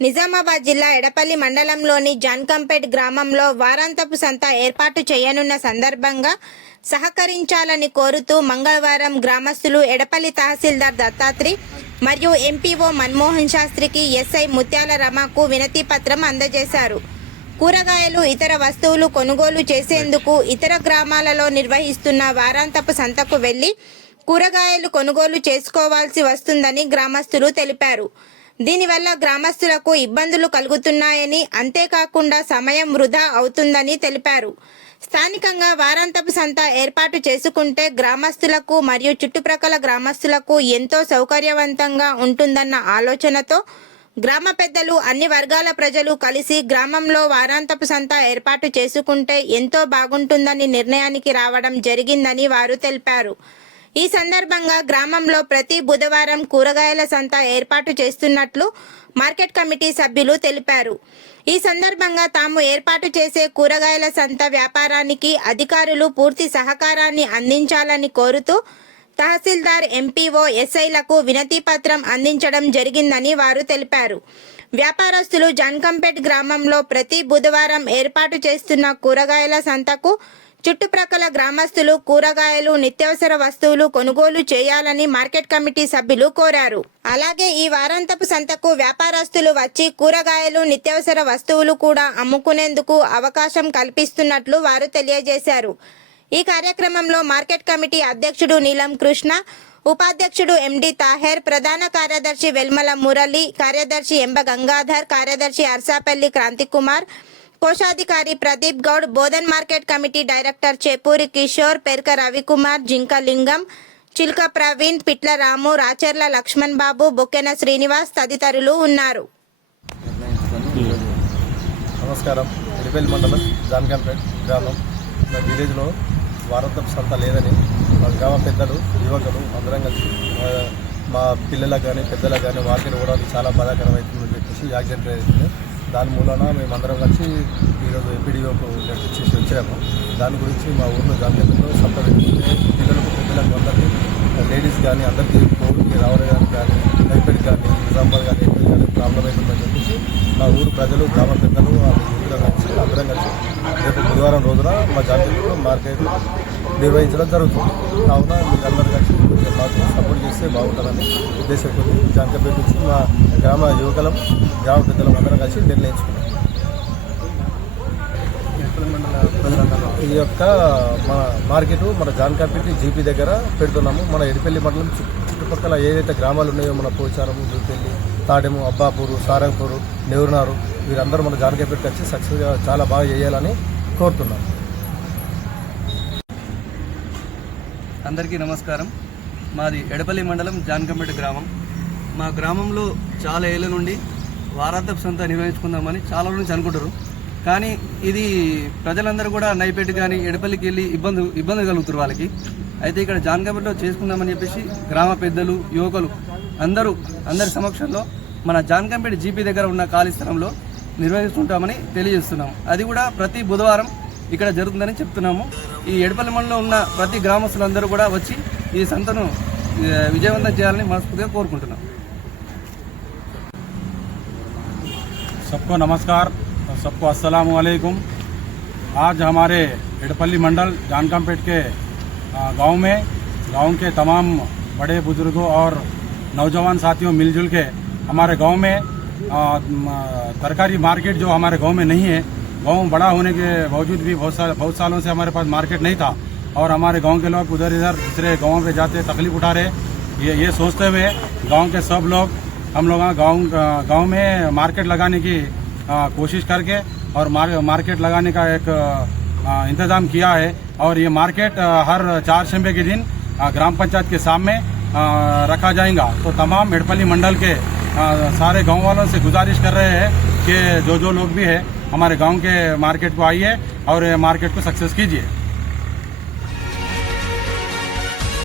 నిజామాబాద్ జిల్లా ఎడపల్లి మండలంలోని జాన్కంపేట్ గ్రామంలో వారాంతపు సంత ఏర్పాటు చేయనున్న సందర్భంగా సహకరించాలని కోరుతూ మంగళవారం గ్రామస్తులు ఎడపల్లి తహసీల్దార్ దత్తాత్రి మరియు ఎంపీఓ మన్మోహన్ శాస్త్రికి ఎస్ఐ ముత్యాల రమకు వినతి పత్రం అందజేశారు. కూరగాయలు ఇతర వస్తువులు కొనుగోలు చేసేందుకు ఇతర గ్రామాలలో నిర్వహిస్తున్న వారాంతపు సంతకు వెళ్ళి కూరగాయలు కొనుగోలు చేసుకోవాల్సి వస్తుందని గ్రామస్తులు తెలిపారు. దీనివల్ల గ్రామస్తులకు ఇబ్బందులు కలుగుతున్నాయని అంతేకాకుండా సమయం వృధా అవుతుందని తెలిపారు. స్థానికంగా వారాంతపు సంత ఏర్పాటు చేసుకుంటే గ్రామస్తులకు మరియు చుట్టుప్రక్కల గ్రామస్తులకు ఎంతో సౌకర్యవంతంగా ఉంటుందన్న ఆలోచనతో గ్రామ పెద్దలు అన్ని వర్గాల ప్రజలు కలిసి గ్రామంలో వారాంతపు సంత ఏర్పాటు చేసుకుంటే ఎంతో బాగుంటుందని నిర్ణయానికి రావడం జరిగిందని వారు తెలిపారు. ఈ సందర్భంగా గ్రామంలో ప్రతి బుధవారం కూరగాయల సంత ఏర్పాటు చేస్తున్నట్లు మార్కెట్ కమిటీ సభ్యులు తెలిపారు. ఈ సందర్భంగా తాము ఏర్పాటు చేసే కూరగాయల సంత వ్యాపారానికి అధికారులు పూర్తి సహకారాన్ని అందించాలని కోరుతూ తహసీల్దార్ ఎంపీఓ ఎస్ఐలకు వినతి పత్రం అందించడం జరిగిందని వారు తెలిపారు. వ్యాపారస్తులు జన్కంపేట్ గ్రామంలో ప్రతి బుధవారం ఏర్పాటు చేస్తున్న కూరగాయల సంతకు చుట్టుప్రక్కల గ్రామస్తులు కూరగాయలు నిత్యావసర వస్తువులు కొనుగోలు చేయాలని మార్కెట్ కమిటీ సభ్యులు కోరారు. అలాగే ఈ వారాంతపు సంతకు వ్యాపారస్తులు వచ్చి కూరగాయలు నిత్యావసర వస్తువులు కూడా అమ్ముకునేందుకు అవకాశం కల్పిస్తున్నట్లు వారు తెలియజేశారు. ఈ కార్యక్రమంలో మార్కెట్ కమిటీ అధ్యక్షుడు నీలం కృష్ణ ఉపాధ్యక్షుడు ఎండి తాహెర్ ప్రధాన కార్యదర్శి వెల్మల మురళి కార్యదర్శి ఎంబ గంగాధర్ కార్యదర్శి అర్సాపల్లి క్రాంతికుమార్ కోశాధికారి Pradeep Goud Bodhan market committee director Chepuri Kishore Perka Ravikumar Jinkalingam Chilka Praveen Pitla Ramu Racharla Laxman Babu Bokkena Srinivas తదితరులు ఉన్నారు. నమస్కారం. ఎడిపల్లి మండలం జాన్కంపేట్ గ్రామం. మా విలేజ్లో వారాంతపు సంత లేదని మా గ్రామ పెద్దలు యువకులు అందరం కలిసి మా పిల్లలకు కానీ పెద్దలకు కానీ మార్కెట్ కూడా చాలా బాధాకరం అవుతుందని చెప్పేసి యాక్సిడెంట్ అవుతుంది దాని మూలన మేము అందరం కలిసి ఈరోజు ఎంపీడీఓకు లెటర్ చేసి వచ్చాము దాని గురించి మా ఊర్లో జాన్కంపేట్లో సంత పెట్టుకుంటే పిల్లలకు పెద్దలకు అందరికీ లేడీస్ కానీ అందరికీ కోవిడ్కి రావడానికి కానీ హైపెడ్ కానీ నిజామాబాద్ కానీ ఎక్కడ కానీ ప్రాబ్లం అవుతుందని చెప్పేసి మా ఊరు ప్రజలు గ్రామ పెద్దలు వాళ్ళ ఊరిలో కలిసి అందరం కలిసి రేపు బుధవారం రోజున మా జాతీయంలో మార్కెట్ నిర్వహించడం జరుగుతుంది. కావున మీరందరూ కలిసి కొంచెం మాకు సపోర్ట్ చేస్తే బాగుంటుందని ఉద్దేశంతో జాంకపేట నుంచి మా గ్రామ యువకులం గ్రామ పెద్దలం అందరం కలిసి నిర్ణయించుకున్నాం. ఈ యొక్క మన మార్కెట్ మన జాన్కాపేట జీపీ దగ్గర పెడుతున్నాము. మన ఎడిపల్లి మండలం చుట్టుపక్కల ఏదైతే గ్రామాలు ఉన్నాయో మన పోచారము జూపల్లి తాడెము అబ్బాపూరు సారంగపూరు నెవరునారు వీరందరూ మన జాన్కాపేటకి వచ్చి సక్సెస్గా చాలా బాగా చేయాలని కోరుతున్నాము అందరికీ నమస్కారం. మాది ఎడపల్లి మండలం జాన్కంపేట గ్రామం. మా గ్రామంలో చాలా ఏళ్ళ నుండి వారాంతపు సంత నిర్వహించుకుందామని చాలా నుంచి అనుకుంటారు. కానీ ఇది ప్రజలందరూ కూడా నైపేట కానీ ఎడపల్లికి వెళ్ళి ఇబ్బంది ఇబ్బంది కలుగుతారు వాళ్ళకి. అయితే ఇక్కడ జాన్కంపేటలో చేసుకుందామని చెప్పేసి గ్రామ పెద్దలు యువకులు అందరూ అందరి సమక్షంలో మన జాన్కంపేట జీపీ దగ్గర ఉన్న ఖాళీ స్థలంలో నిర్వహిస్తుంటామని తెలియజేస్తున్నాం అది కూడా ప్రతి బుధవారం ఇక్కడ జరుగుతుందని చెప్తున్నాము ఈ ఎడపల్లి మండలంలో ఉన్న ప్రతి గ్రామస్తులందరూ కూడా వచ్చి ఈ సంతను ఆ, విజయవంతం చేయాలని మనస్ఫూర్తిగా కోరుకుంటున్నాం सबको नमस्कार और सबको अस्सलाम वालेकुम आज हमारे एडपल्ली मंडल जानकामपेट के गांव में गांव के तमाम बड़े बुजुर्गों और नौजवान साथियों मिलजुल के हमारे गांव में आ, म, तरकारी मार्केट जो हमारे गांव में नहीं है गाँव बड़ा होने के बावजूद भी बहुत साल बहुत सालों से हमारे पास मार्केट नहीं था और हमारे गाँव के लोग उधर इधर दूसरे गाँवों पे जाते तकलीफ़ उठा रहे। ये ये सोचते हुए गाँव के सब लोग हम लोग गाँव गाँव में मार्केट लगाने की आ, कोशिश करके और मार, मार्केट लगाने का एक इंतज़ाम किया है। और ये मार्केट आ, हर चार शंबे के दिन आ, ग्राम पंचायत के सामने रखा जाएगा। तो तमाम एडपल्ली मंडल के सारे गाँव वालों से गुजारिश कर रहे हैं कि जो जो लोग भी है हमारे गाँव के मार्केट को आइए और मार्केट को सक्सेस कीजिए।